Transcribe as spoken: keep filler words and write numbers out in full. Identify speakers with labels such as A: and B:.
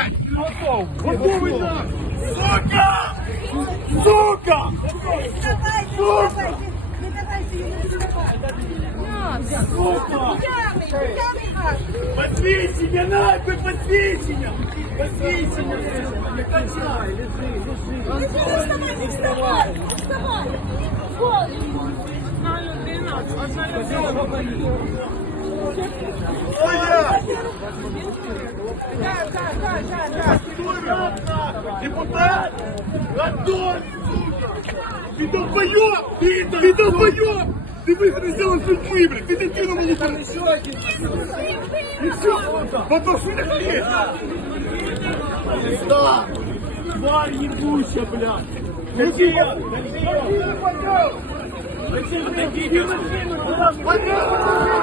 A: Готовий так! Сука! Сука! Сука! Сука! Посвідчення, нахуй, посвідчення! Посвідчення! Не качай, лежи, лежи!
B: Не вставай, не вставай!
A: Стоять! Депутат! Антон, сука! Ты долбоёб! Ты, ты долбоёб! Ты выходи сделал с людьми, блядь! Ты дитину мені там! И все! Потом что ты есть? Да! Тварь ебучая, блядь! Какие? Какие? Какие?